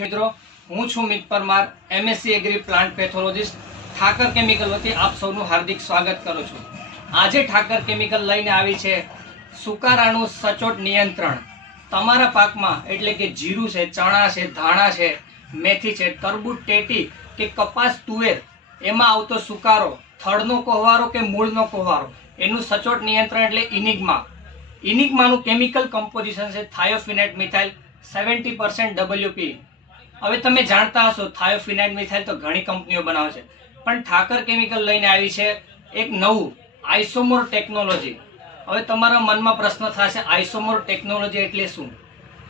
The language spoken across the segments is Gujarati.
મિત્રો, હું છું Mit Parmar, MSc agri plant pathologist. Thakar chemical વતી આપ સૌનું હાર્દિક સ્વાગત કરું છું. આજે ઠાકર કેમિકલ લઈને આવી છે સુકારાનું સચોટ નિયંત્રણ. તમારા પાકમાં એટલે કે જીરું છે, ચણા છે, ધાણા છે, મેથી છે, તરબૂચ, ટેટી કે કપાસ, તુવેર, એમાં આવતો સુકારો, થડનો કોહવારો કે મૂળનો કોહવારો, એનું સચોટ નિયંત્રણ એટલે ઇનિગ્મા. ઇનિગ્માનું કેમિકલ કમ્પોઝિશન છે થાયોફિનાઇટ મિથાઇલ 70% WP. હવે તમે જાણતા હશો થાયોફિનાઇટ મિથાઇલ તો ઘણી કંપનીઓ બનાવે છે, પણ ઠાકર કેમિકલ લઈને આવી છે એક નવું આઇસોમોર ટેકનોલોજી. હવે તમારા મનમાં પ્રશ્ન થશે, આઇસોમોર ટેકનોલોજી એટલે શું?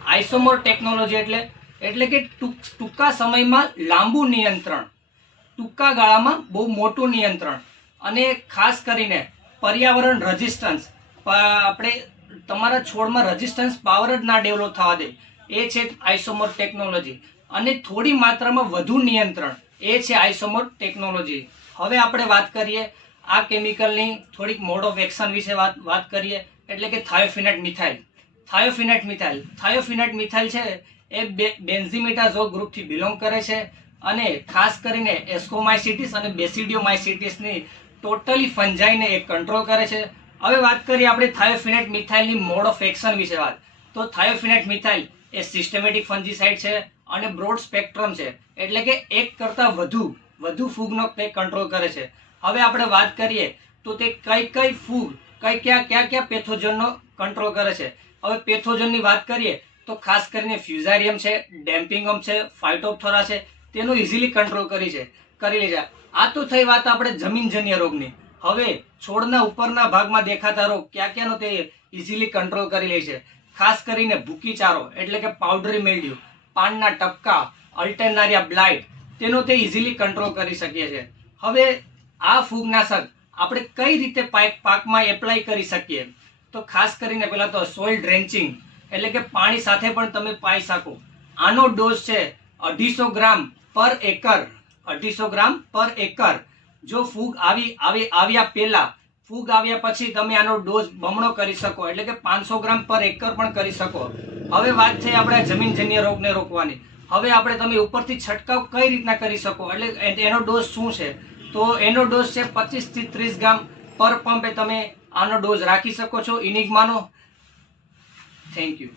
આઇસોમોર ટેકનોલોજી એટલે કે ટૂંકા સમયમાં લાંબુ નિયંત્રણ, ટૂંકા ગાળામાં બહુ મોટું નિયંત્રણ, અને ખાસ કરીને પર્યાવરણ રેઝિસ્ટન્સ, આપણે તમારા છોડમાં રેઝિસ્ટન્સ પાવર જ ના ડેવલપ થવા દે, એ છે આઇસોમોર ટેકનોલોજી. અને થોડી માત્રામાં વધુ નિયંત્રણ, એ છે આઇસોમોર ટેકનોલોજી. હવે આપણે વાત કરીએ આ કેમિકલની થોડીક મોડ ઓફ એક્શન વિશે વાત કરીએ, એટલે કે થાયોફિનાઇટ મિથાઇલ. થાયોફિનાઇટ મિથાઇલ છે એ બેન્ઝીમિટાઝોલ ગ્રુપથી બિલોંગ કરે છે, અને ખાસ કરીને એસ્કોમાઇસિટીસ અને બેસિડિયોમાઇસિટીસની ટોટલી ફંજાઈને એ કંટ્રોલ કરે છે. હવે વાત કરીએ આપણે થાયોફિનાઇટ મિથાઇલની મોડ ઓફ એક્શન વિશે તો થાયોફિનાઇટ મિથાઇલ એ સિસ્ટમેટિક ફંજીસાઇડ છે અને બ્રોડ સ્પેક્ટ્રમ છે, એટલે કે એક કરતાં વધુ ફૂગનો તે કંટ્રોલ કરે છે. હવે આપણે વાત કરીએ તો તે કઈ ફૂગ કયા પેથોજનનો કંટ્રોલ કરે છે. હવે પેથોજનની વાત કરીએ તો ખાસ કરીને ફ્યુઝારિયમ છે, ડેમ્પિંગમ છે, ફાઇટોપ્થોરા છે, તેનો ઇઝીલી કંટ્રોલ કરી લે છે. આ તો થઈ વાત આપણે જમીનજન્ય રોગની. હવે છોડના ઉપરના ભાગમાં દેખાતા રોગ ક્યાંનો તે ઇઝીલી કંટ્રોલ કરી લે છે. ખાસ કરીને ભૂકી ચારો એટલે કે પાવડરી મિલ્ડ્યુ, પાનના ટપકા, અલ્ટરનારિયા બ્લાઇટ, તેનો તે ઇઝીલી કંટ્રોલ કરી શકીએ છીએ. હવે આ ફૂગનાશક આપણે કઈ રીતે પાકમાં એપ્લાય કરી શકીએ? તો ખાસ કરીને પહેલા તો સોઇલ ડ્રેન્ચિંગ એટલે કે પાણી સાથે પણ તમે પાઈ શકો. આનો ડોઝ છે 250 ગ્રામ પર એકર. 250 ગ્રામ પર એકર. જો ફૂગ આવ્યા પહેલા, ફૂગ આવ્યા પછી તમે આનો ડોઝ બમણો કરી શકો, એટલે કે 500 ગ્રામ પર એકર પણ કરી શકો. હવે વાત થઈ આપણે જમીનજન્ય રોગને રોકવાની. હવે તમે ઉપરથી છંટકાવ કઈ રીતના કરી શકો, એટલે એનો ડોઝ શું છે? તો એનો ડોઝ છે 25 થી 30 ગ્રામ પર પંપે તમે આનો ડોઝ રાખી શકો છો ઇનિગ્માનો. Thank you.